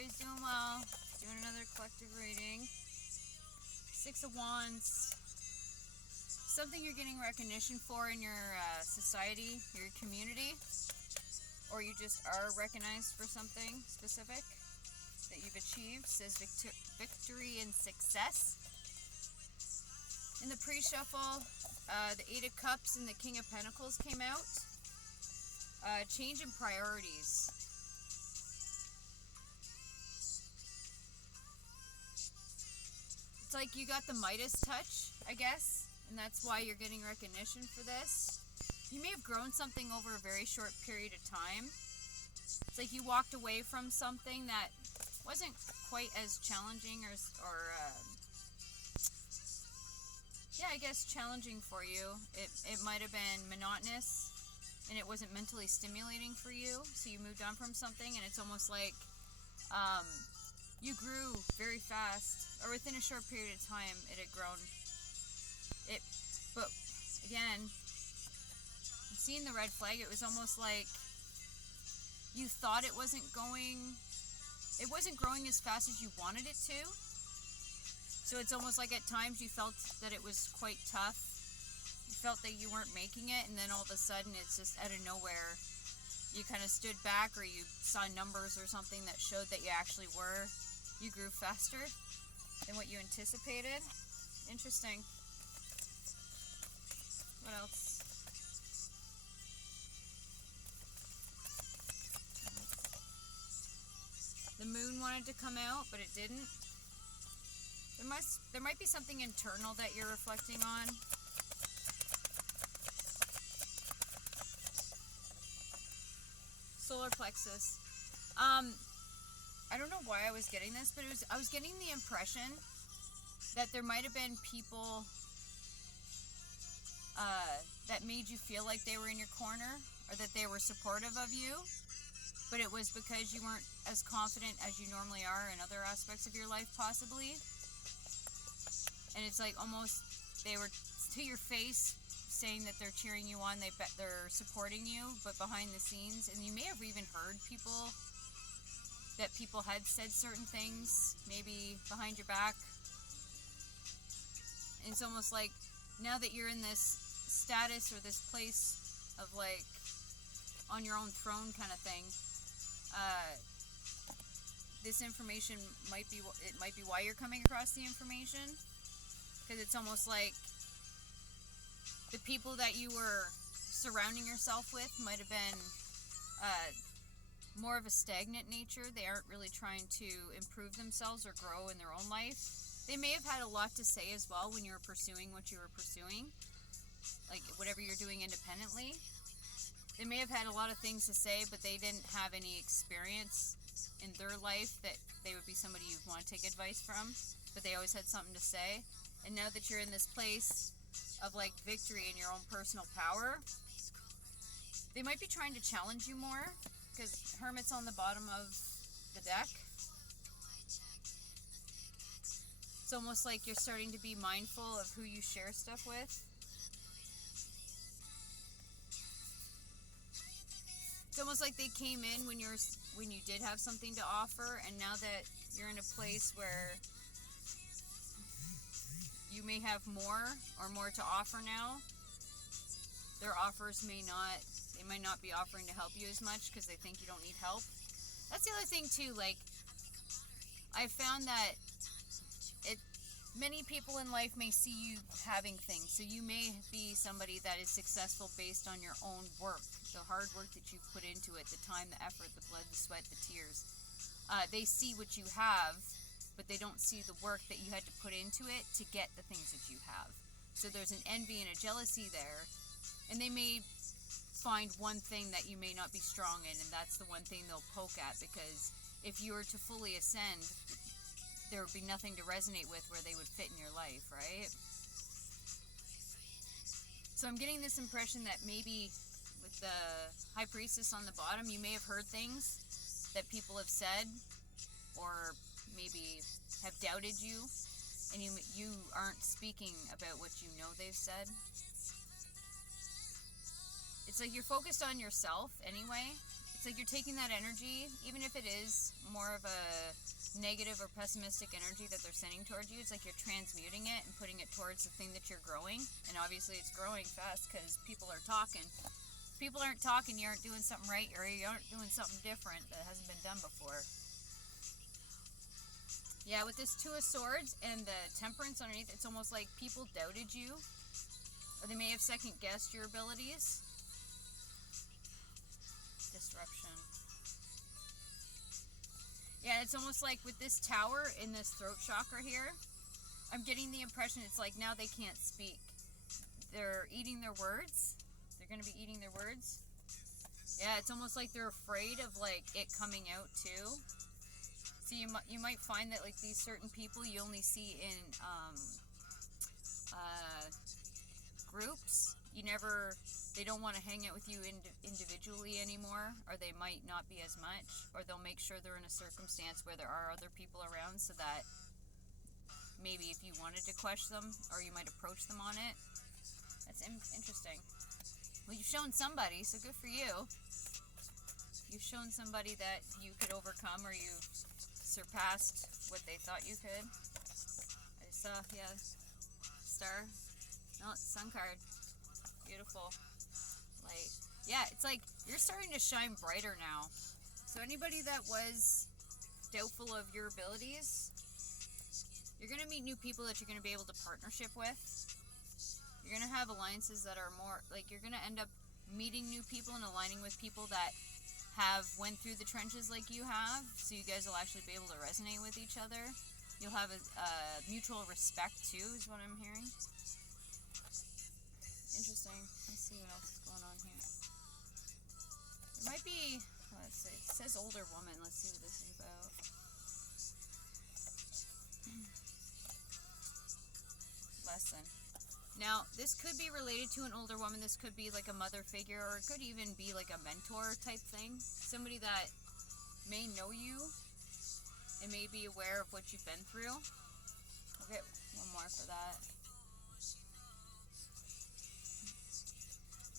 everybody's doing well. Doing another collective reading. Six of Wands. Something you're getting recognition for in your society, your community, or you just are recognized for something specific that you've achieved. Says victory and success. In the pre-shuffle, the Eight of Cups and the King of Pentacles came out. Change in priorities. It's like you got the Midas touch, I guess, and that's why you're getting recognition for this. You may have grown something over a very short period of time. It's like you walked away from something that wasn't quite as challenging or I guess challenging for you. It might have been monotonous and it wasn't mentally stimulating for you, so you moved on from something, and it's almost like you grew very fast, or within a short period of time it had grown. But again, seeing the red flag, it was almost like you thought it wasn't growing as fast as you wanted it to. So it's almost like at times you felt that it was quite tough. You felt that you weren't making it, and then all of a sudden it's just out of nowhere. You kind of stood back, or you saw numbers or something that showed that you actually were. You grew faster than what you anticipated. Interesting. What else? The moon wanted to come out, but it didn't. There might be something internal that you're reflecting on. Solar plexus. I don't know why I was getting this, but I was getting the impression that there might have been people that made you feel like they were in your corner, or that they were supportive of you, but it was because you weren't as confident as you normally are in other aspects of your life, possibly. And it's like almost they were to your face saying that they're cheering you on, they're supporting you, but behind the scenes, and you may have even heard people had said certain things, maybe behind your back. And it's almost like now that you're in this status or this place of like on your own throne kind of thing, this information might be why you're coming across the information, because it's almost like the people that you were surrounding yourself with might have been more of a stagnant nature. They aren't really trying to improve themselves or grow in their own life. They may have had a lot to say as well when you were pursuing what you were pursuing, like whatever you're doing independently. They may have had a lot of things to say, but they didn't have any experience in their life that they would be somebody you'd want to take advice from, but they always had something to say. And now that you're in this place of like victory in your own personal power, they might be trying to challenge you more, because Hermit's on the bottom of the deck. It's almost like you're starting to be mindful of who you share stuff with. It's almost like they came in when you did have something to offer, and now that you're in a place where you may have more to offer now, their offers might not be offering to help you as much because they think you don't need help. That's the other thing too, like I found that many people in life may see you having things, so you may be somebody that is successful based on your own work, the hard work that you've put into it, the time, the effort, the blood, the sweat, the tears. They see what you have, but they don't see the work that you had to put into it to get the things that you have. So there's an envy and a jealousy there, and they may find one thing that you may not be strong in, and that's the one thing they'll poke at, because if you were to fully ascend, there would be nothing to resonate with where they would fit in your life, right? So I'm getting this impression that maybe with the High Priestess on the bottom, you may have heard things that people have said, or maybe have doubted you, and you aren't speaking about what you know they've said. It's like you're focused on yourself anyway, It's like you're taking that energy, even if it is more of a negative or pessimistic energy that they're sending towards you, it's like you're transmuting it and putting it towards the thing that you're growing. And obviously it's growing fast because people are talking. If people aren't talking, you aren't doing something right, or you aren't doing something different that hasn't been done before. Yeah, with this Two of Swords and the Temperance underneath, it's almost like people doubted you, or they may have second-guessed your abilities. Disruption. Yeah, it's almost like with this Tower in this throat chakra here, I'm getting the impression it's like now they can't speak. They're eating their words. They're going to be eating their words. Yeah, it's almost like they're afraid of like it coming out too. So you might find that like these certain people you only see in groups. They don't want to hang out with you individually anymore, or they might not be as much, or they'll make sure they're in a circumstance where there are other people around so that maybe if you wanted to question them, or you might approach them on it. That's interesting. Well, you've shown somebody, so good for you. You've shown somebody that you could overcome, or you've surpassed what they thought you could. I saw, yeah, star. No, sun card. Beautiful. Light. Yeah, it's like you're starting to shine brighter now. So anybody that was doubtful of your abilities, you're going to meet new people that you're going to be able to partnership with. You're going to have alliances that are more, like you're going to end up meeting new people and aligning with people that have went through the trenches like you have, so you guys will actually be able to resonate with each other. You'll have a mutual respect too, is what I'm hearing. Interesting. Let's see what else is going on here. There might be, let's see, it says older woman. Let's see what this is about. Lesson. Now, this could be related to an older woman. This could be like a mother figure, or it could even be like a mentor type thing. Somebody that may know you and may be aware of what you've been through. Okay, one more for that.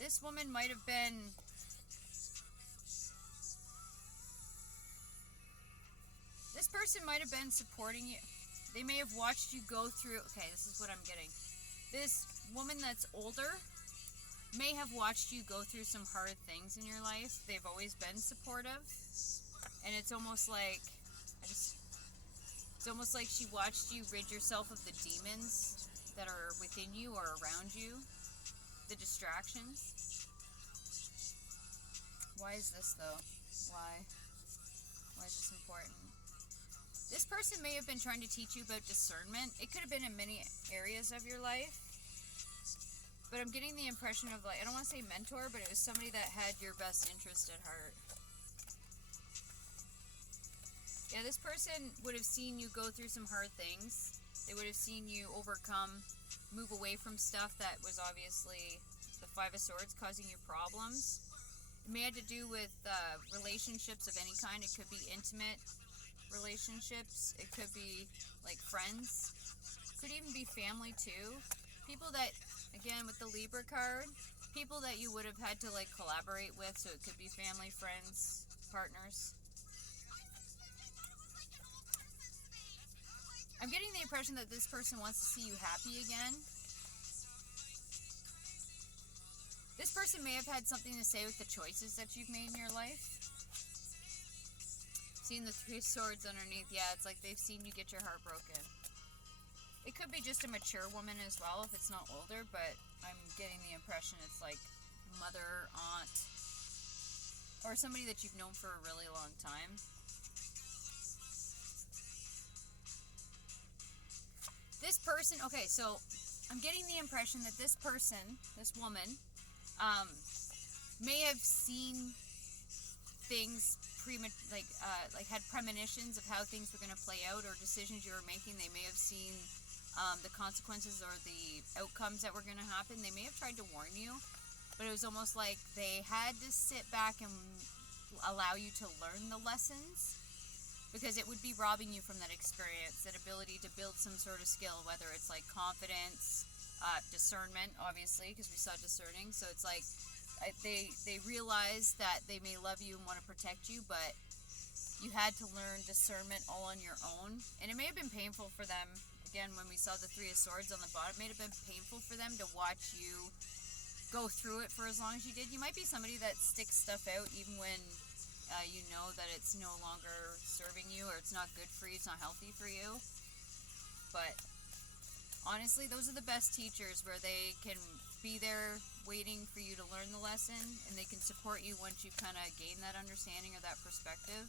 This woman might have been... This person might have been supporting you. They may have watched you go through... Okay, this is what I'm getting. This woman that's older may have watched you go through some hard things in your life. They've always been supportive. And it's almost like... It's almost like she watched you rid yourself of the demons that are within you or around you. The distractions. Why is this though? Why? Why is this important? This person may have been trying to teach you about discernment. It could have been in many areas of your life. But I'm getting the impression of, like, I don't want to say mentor, but it was somebody that had your best interest at heart. Yeah, this person would have seen you go through some hard things. They would have seen you overcome, move away from stuff that was obviously the Five of Swords causing you problems. It may have to do with relationships of any kind. It could be intimate relationships. It could be like friends. It could even be family too. People that, again, with the Libra card, people that you would have had to like collaborate with. So it could be family, friends, partners. I'm getting the impression that this person wants to see you happy again. This person may have had something to say with the choices that you've made in your life. Seeing the Three of Swords underneath, yeah, it's like they've seen you get your heart broken. It could be just a mature woman as well if it's not older, but I'm getting the impression it's like mother, aunt, or somebody that you've known for a really long time. This person, okay, so I'm getting the impression that this person, this woman, may have seen things had premonitions of how things were going to play out, or decisions you were making. They may have seen the consequences or the outcomes that were going to happen. They may have tried to warn you, but it was almost like they had to sit back and allow you to learn the lessons, because it would be robbing you from that experience, that ability to build some sort of skill, whether it's like confidence, discernment, obviously, because we saw discerning. So it's like they realize that they may love you and want to protect you, but you had to learn discernment all on your own, and it may have been painful for them. Again, when we saw the Three of Swords on the bottom, it may have been painful for them to watch you go through it for as long as you did. You might be somebody that sticks stuff out even when you know that it's no longer serving you, or it's not good for you, it's not healthy for you. But honestly, those are the best teachers, where they can be there waiting for you to learn the lesson, and they can support you once you kind of gain that understanding or that perspective.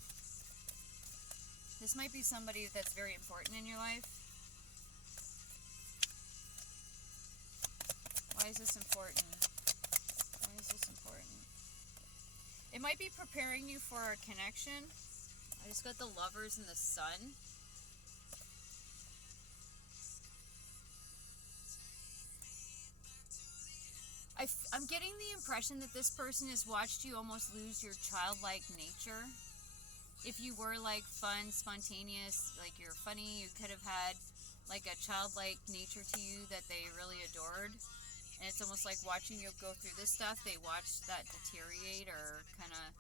This might be somebody that's very important in your life. Why is this important? Why is this important? It might be preparing you for a connection. I just got the Lovers and the Sun. I'm getting the impression that this person has watched you almost lose your childlike nature. If you were like fun, spontaneous, like you're funny, you could have had like a childlike nature to you that they really adored. And it's almost like watching you go through this stuff, they watched that deteriorate or kind of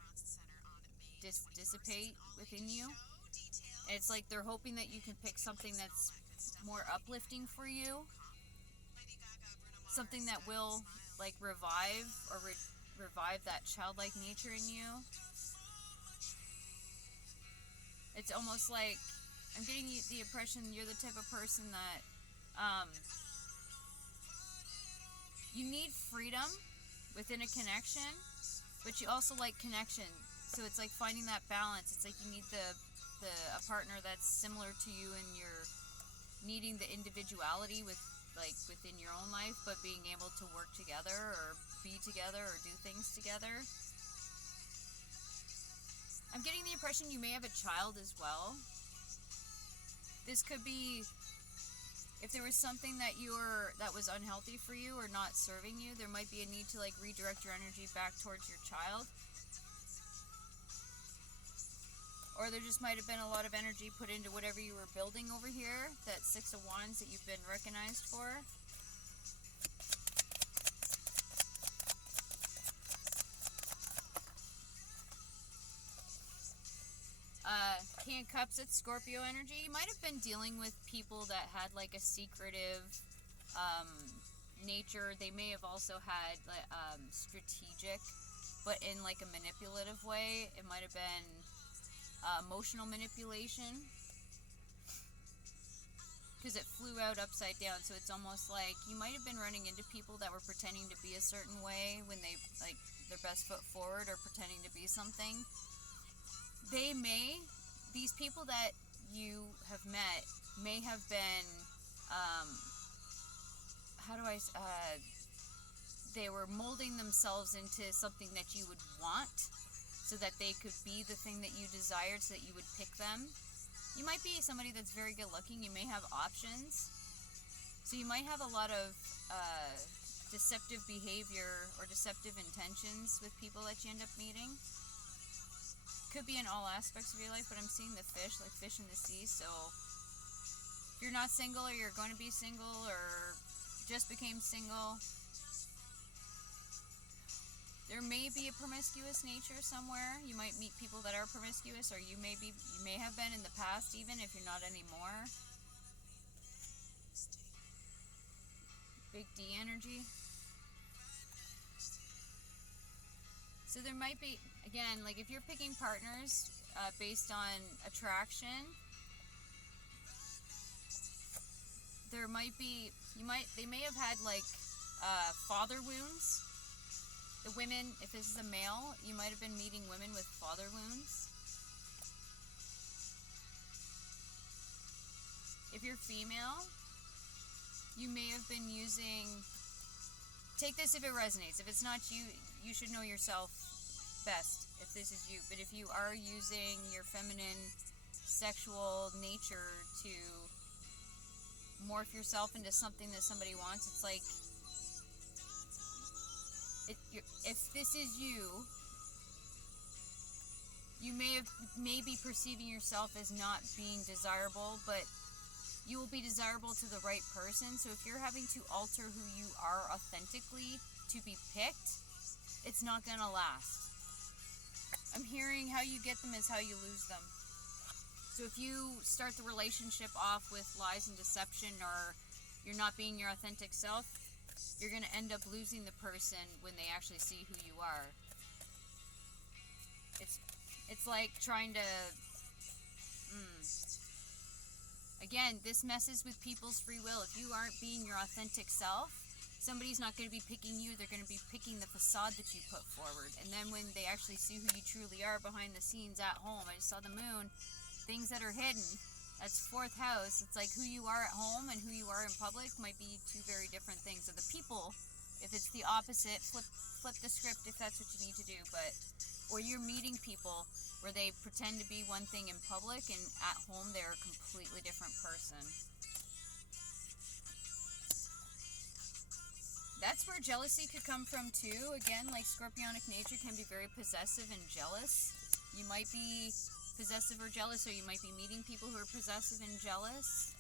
dissipate within you. And it's like they're hoping that you can pick something that's more uplifting for you. Something that will like revive or revive that childlike nature in you. It's almost like I'm getting the impression you're the type of person that you need freedom within a connection, but you also like connection. So it's like finding that balance. It's like you need a partner that's similar to you, and you're needing the individuality within your own life, but being able to work together or be together or do things together. I'm getting the impression you may have a child as well. This could be, if there was something that was unhealthy for you or not serving you, there might be a need to like redirect your energy back towards your child. Or there just might have been a lot of energy put into whatever you were building over here, that Six of Wands that you've been recognized for. King of Cups, it's Scorpio energy. You might have been dealing with people that had like a secretive nature. They may have also had strategic, but in like a manipulative way. It might have been emotional manipulation, because it flew out upside down. So it's almost like you might have been running into people that were pretending to be a certain way when they like their best foot forward, or pretending to be something. These people that you have met may have been, they were molding themselves into something that you would want, so that they could be the thing that you desired, so that you would pick them. You might be somebody that's very good looking. You may have options. So you might have a lot of deceptive behavior or deceptive intentions with people that you end up meeting. Could be in all aspects of your life, but I'm seeing the fish, like fish in the sea. So if you're not single, or you're going to be single, or just became single, there may be a promiscuous nature somewhere. You might meet people that are promiscuous, or you may have been in the past, even if you're not anymore. Big D energy. So there might be, again, like if you're picking partners based on attraction, there might be, they may have had like father wounds. The women, if this is a male, you might have been meeting women with father wounds. If you're female, you may have been using, take this if it resonates. If it's not you, you should know yourself best if this is you. But if you are using your feminine sexual nature to morph yourself into something that somebody wants, it's like, if this is you, you may be perceiving yourself as not being desirable, but you will be desirable to the right person. So if you're having to alter who you are authentically to be picked, it's not gonna last. I'm hearing how you get them is how you lose them. So if you start the relationship off with lies and deception, or you're not being your authentic self, you're going to end up losing the person when they actually see who you are. It's like trying to... Again, this messes with people's free will. If you aren't being your authentic self, somebody's not going to be picking you. They're going to be picking the facade that you put forward. And then when they actually see who you truly are behind the scenes at home, I just saw the moon, things that are hidden, that's fourth house. It's like who you are at home and who you are in public might be two very different things. So the people, if it's the opposite, flip the script if that's what you need to do. But, or you're meeting people where they pretend to be one thing in public and at home they're a completely different person. That's where jealousy could come from too. Again, like scorpionic nature can be very possessive and jealous. You might be possessive or jealous, or you might be meeting people who are possessive and jealous.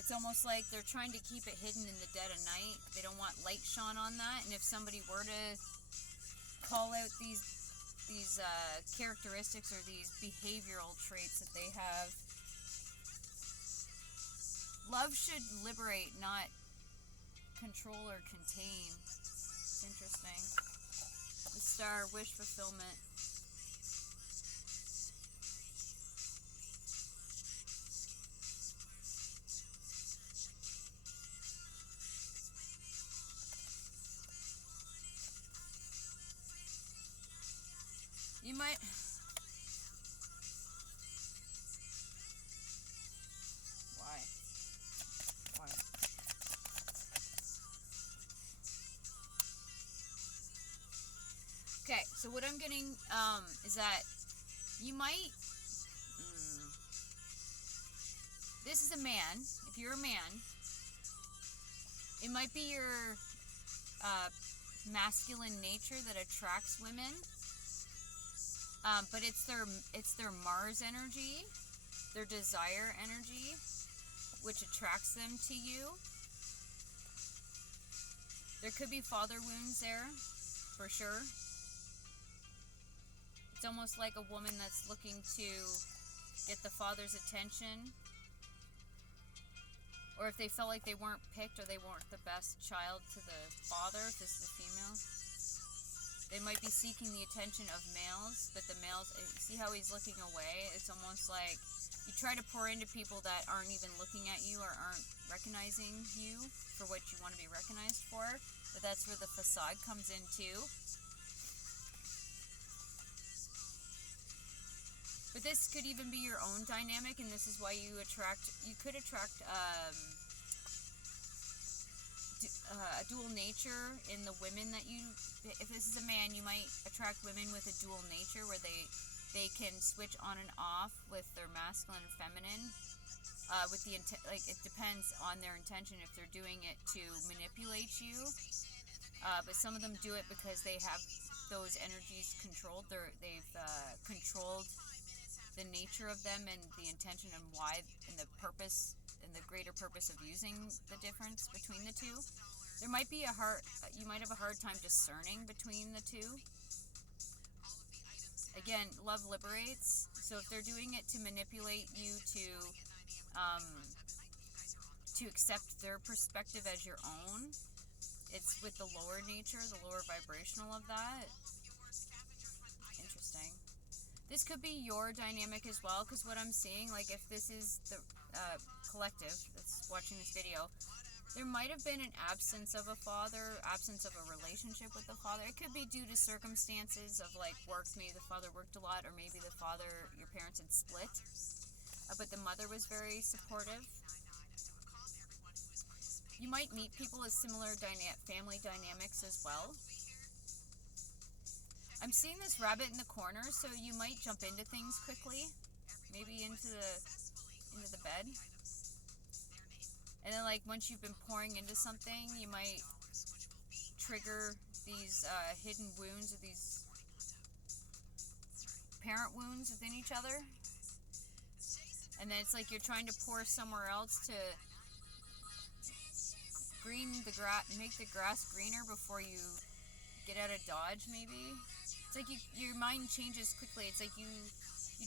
It's almost like they're trying to keep it hidden in the dead of night. They don't want light shone on that. And if somebody were to call out these characteristics or these behavioral traits that they have, love should liberate, not control or contain. It's interesting. The star, wish fulfillment. You might... Why? Okay, so what I'm getting is that you might... This is a man. If you're a man, it might be your masculine nature that attracts women. But it's their Mars energy, their desire energy, which attracts them to you. There could be father wounds there, for sure. It's almost like a woman that's looking to get the father's attention. Or if they felt like they weren't picked or they weren't the best child to the father, if this is a female. They might be seeking the attention of males, but the males, see how he's looking away? It's almost like you try to pour into people that aren't even looking at you or aren't recognizing you for what you want to be recognized for, but that's where the facade comes in too. But this could even be your own dynamic, and this is why you could attract a dual nature in the women that you... If this is a man, you might attract women with a dual nature where they can switch on and off with their masculine and feminine. With the it depends on their intention if they're doing it to manipulate you. But some of them do it because they have those energies controlled. They've controlled the nature of them and the intention and why and the purpose and the greater purpose of using the difference between the two. There might be you might have a hard time discerning between the two. Again, love liberates. So if they're doing it to manipulate you to accept their perspective as your own, it's with the lower nature, the lower vibrational of that. Interesting. This could be your dynamic as well, because what I'm seeing, like if this is the collective that's watching this video, there might have been an absence of a father, absence of a relationship with the father. It could be due to circumstances of like work. Maybe the father worked a lot, or maybe the father, your parents had split, but the mother was very supportive. You might meet people with similar family dynamics as well. I'm seeing this rabbit in the corner, so you might jump into things quickly, maybe into the bed. And then, like, once you've been pouring into something, you might trigger these hidden wounds or these parent wounds within each other. And then it's like you're trying to pour somewhere else to make the grass greener before you get out of Dodge, maybe. It's like your mind changes quickly. It's like you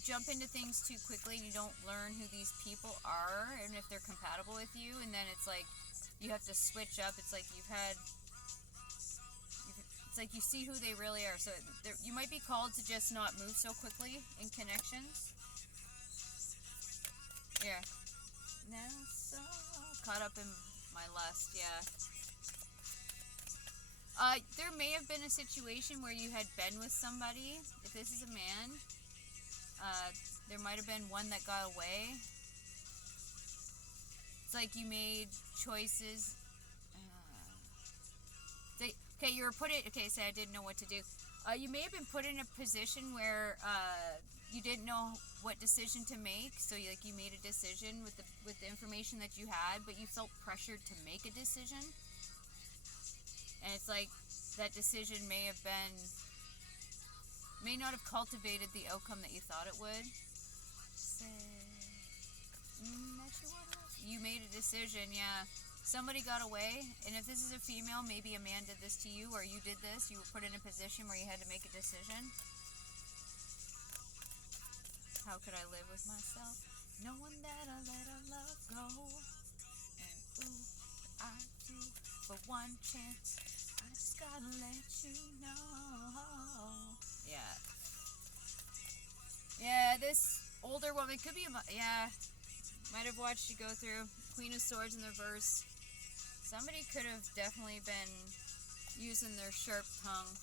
jump into things too quickly and you don't learn who these people are and if they're compatible with you, and then it's like you have to switch up. It's like it's like you see who they really are. So you might be called to just not move so quickly in connections. Yeah. Now so caught up in my lust, yeah. There may have been a situation where you had been with somebody. If this is a man, there might have been one that got away. It's like you made choices. Okay, you were say I didn't know what to do. You may have been put in a position where you didn't know what decision to make, so you made a decision with the information that you had, but you felt pressured to make a decision. And it's like that decision may not have cultivated the outcome that you thought it would. You made a decision, yeah. Somebody got away, and if this is a female, maybe a man did this to you, or you did this. You were put in a position where you had to make a decision. How could I live with myself, knowing that I let our love go? And ooh, I do for one chance. I just gotta let you know. Yeah. Yeah, this older woman could be might have watched you go through Queen of Swords in the reverse. Somebody could have definitely been using their sharp tongue.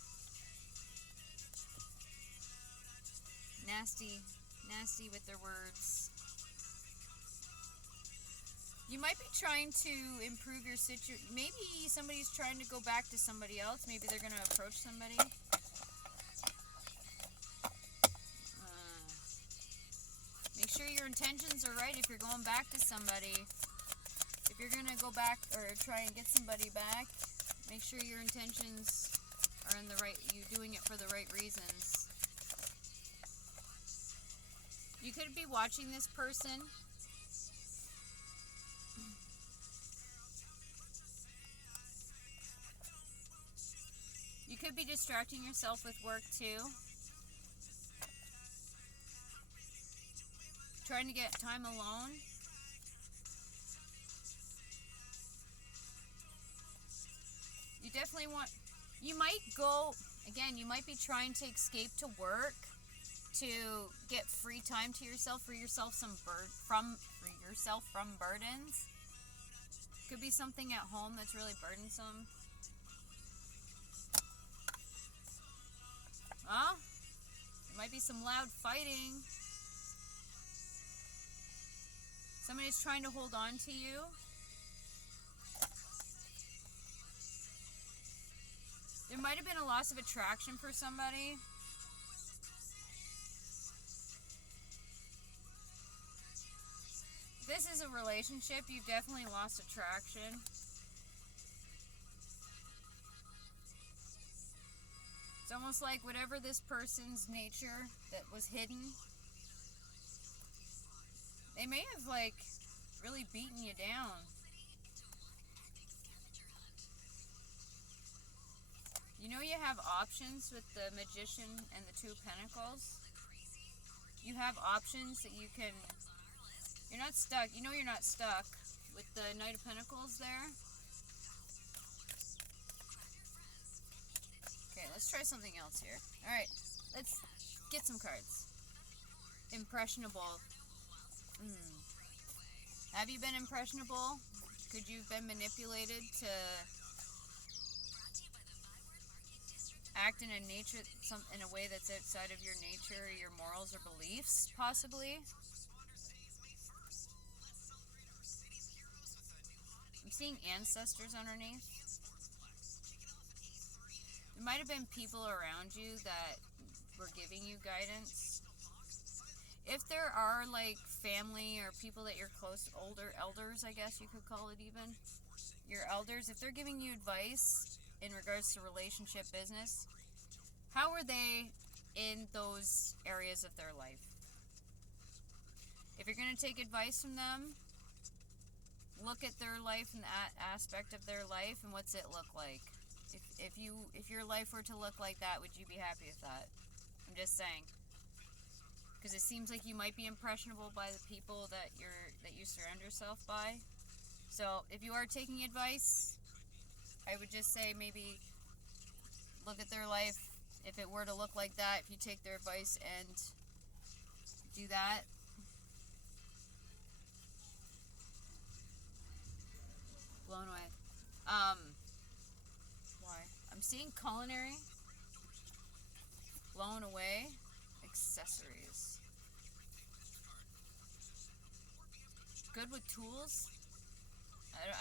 Nasty with their words. You might be trying to improve your situation. Maybe somebody's trying to go back to somebody else. Maybe they're going to approach somebody. Make sure your intentions are right if you're going back to somebody. If you're going to go back or try and get somebody back, make sure your intentions are in the right, you're doing it for the right reasons. You could be watching this person. You could be distracting yourself with work too. Trying to get time alone. You definitely you might be trying to escape to work to get free time to yourself, free yourself from burdens. Could be something at home that's really burdensome. Huh? There might be some loud fighting. Somebody's trying to hold on to you. There might have been a loss of attraction for somebody. If this is a relationship, you've definitely lost attraction. It's almost like whatever this person's nature that was hidden, they may have really beaten you down. You know you have options with the Magician and the Two of Pentacles. You have options that you're not stuck. You know you're not stuck with the Knight of Pentacles there. Okay, let's try something else here. Alright, let's get some cards. Impressionable. Have you been impressionable? Could you have been manipulated to act in a way that's outside of your nature, your morals or beliefs, possibly? I'm seeing ancestors underneath. There might have been people around you that were giving you guidance. If there are family or people that you're close, older elders, I guess you could call it even, your elders, if they're giving you advice in regards to relationship, business, how are they in those areas of their life? If you're going to take advice from them, look at their life and that aspect of their life, and what's it look like? If your life were to look like that, would you be happy with that? I'm just saying, because it seems like you might be impressionable by the people that you surround yourself by. So if you are taking advice, I would just say maybe look at their life. If it were to look like that, if you take their advice and do that. Blown away. Why? I'm seeing culinary. Blown away. Accessories. Good with tools.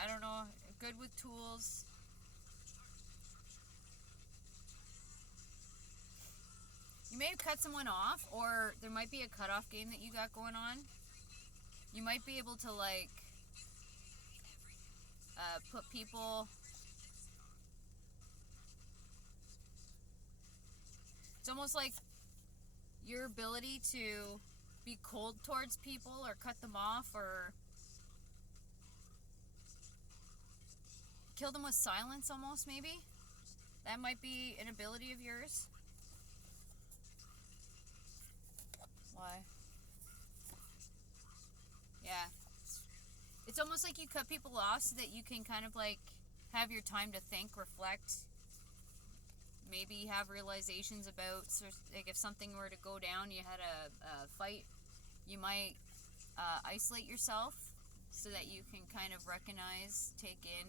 I don't know. Good with tools. You may have cut someone off, or there might be a cutoff game that you got going on. You might be able to, like, put people... It's almost like your ability to be cold towards people or cut them off or kill them with silence almost, maybe. That might be an ability of yours. Why? Yeah. It's almost like you cut people off so that you can kind of like have your time to think, reflect, maybe have realizations about, like, if something were to go down, you had a fight, you might isolate yourself so that you can kind of recognize, take in,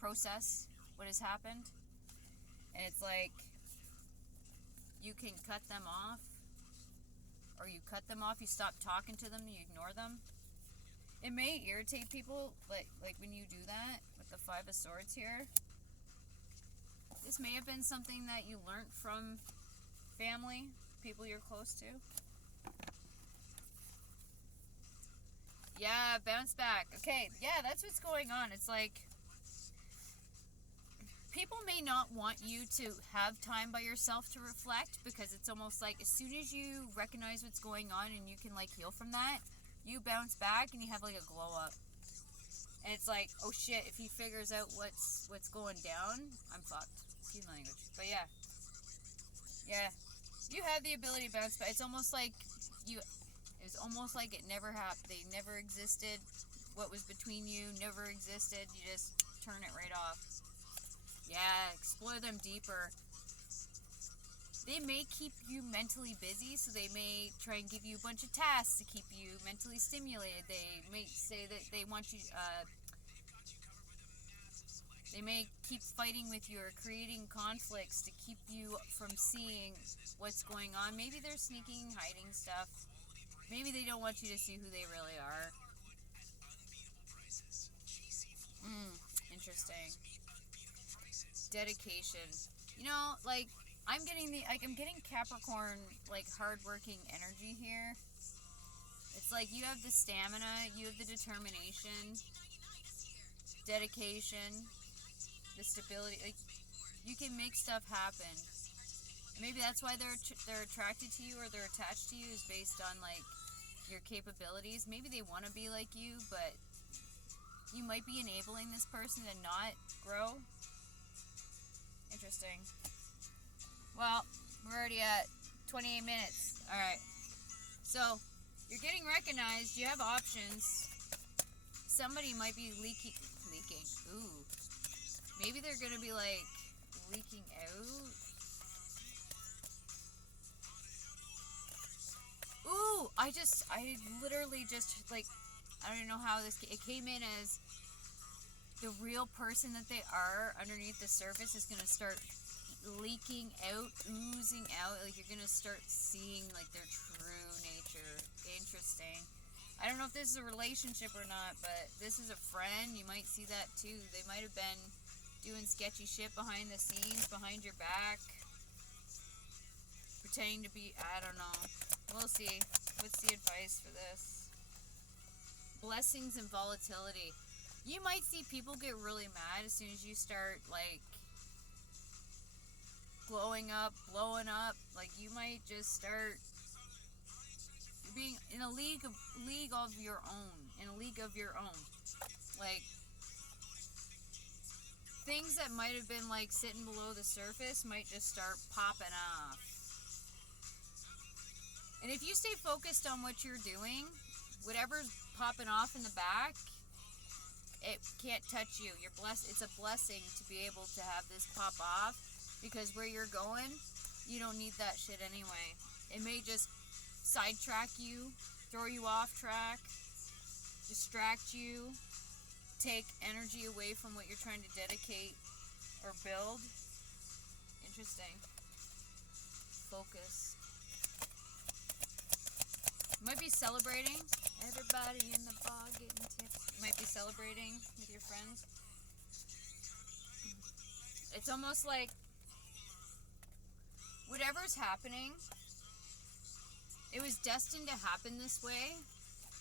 process what has happened. And it's like you can cut them off, or you cut them off, you stop talking to them, you ignore them. It may irritate people, like when you do that with the Five of Swords here. This may have been something that you learned from family, people you're close to. Yeah, bounce back. Okay, yeah, that's what's going on. It's like people may not want you to have time by yourself to reflect, because it's almost like as soon as you recognize what's going on and you can like heal from that, you bounce back and you have like a glow up. And it's like, oh shit, if he figures out what's going down, I'm fucked. Excuse my language. But yeah. Yeah. You have the ability to bounce back. It's almost like it's almost like it never happened. They never existed. What was between you never existed. You just turn it right off. Yeah, explore them deeper. They may keep you mentally busy, so they may try and give you a bunch of tasks to keep you mentally stimulated. They may say that they want you, they may keep fighting with you or creating conflicts to keep you from seeing what's going on. Maybe they're sneaking, hiding stuff. Maybe they don't want you to see who they really are. Interesting. Dedication. You know, like, I'm getting Capricorn, like, hardworking energy here. It's like you have the stamina, you have the determination, dedication, the stability. Like, you can make stuff happen. Maybe that's why they're attracted to you or they're attached to you, is based on like your capabilities. Maybe they want to be like you, but you might be enabling this person to not grow. Interesting. Well, we're already at 28 minutes. All right. So you're getting recognized. You have options. Somebody might be leaking. Ooh. Maybe they're gonna be like leaking out. Ooh, I literally just, like, I don't even know how it came in as the real person that they are underneath the surface is gonna start leaking out, oozing out. Like, you're gonna start seeing, like, their true nature. Interesting. I don't know if this is a relationship or not, but this is a friend. You might see that too. They might have been doing sketchy shit behind the scenes, behind your back. Pretending to be, I don't know. We'll see. What's the advice for this? Blessings and volatility. You might see people get really mad as soon as you start, like, blowing up. Like, you might just start being in a league of your own. Like, things that might have been like sitting below the surface might just start popping off. And if you stay focused on what you're doing, whatever's popping off in the back, it can't touch you. You're blessed. It's a blessing to be able to have this pop off, because where you're going, you don't need that shit anyway. It may just sidetrack you, throw you off track, distract you, take energy away from what you're trying to dedicate or build. Interesting. Focus. You might be celebrating. Everybody in the bar getting tips. You might be celebrating with your friends. It's almost like whatever's happening, it was destined to happen this way,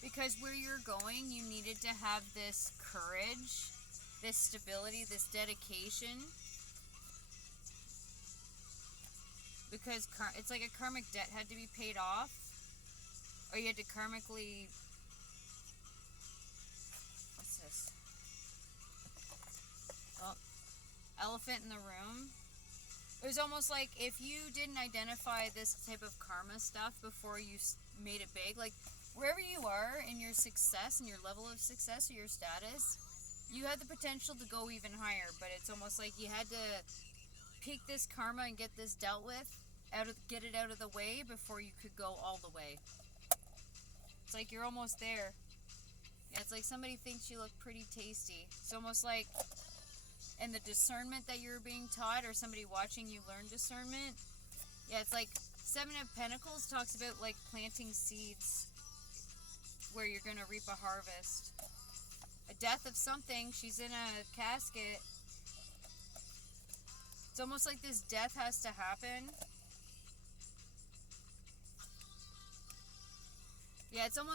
because where you're going, you needed to have this courage, this stability, this dedication. Because it's like a karmic debt had to be paid off, or you had to karmically... What's this? Oh, elephant in the room. It was almost like if you didn't identify this type of karma stuff before you made it big, like wherever you are in your success and your level of success or your status, you had the potential to go even higher, but it's almost like you had to peak this karma and get this dealt with, get it out of the way before you could go all the way. It's like you're almost there. Yeah, it's like somebody thinks you look pretty tasty. It's almost like, and the discernment that you're being taught, or somebody watching you learn discernment. Yeah, it's like Seven of Pentacles talks about like planting seeds where you're going to reap a harvest. A death of something. She's in a casket. It's almost like this death has to happen. Yeah, it's almost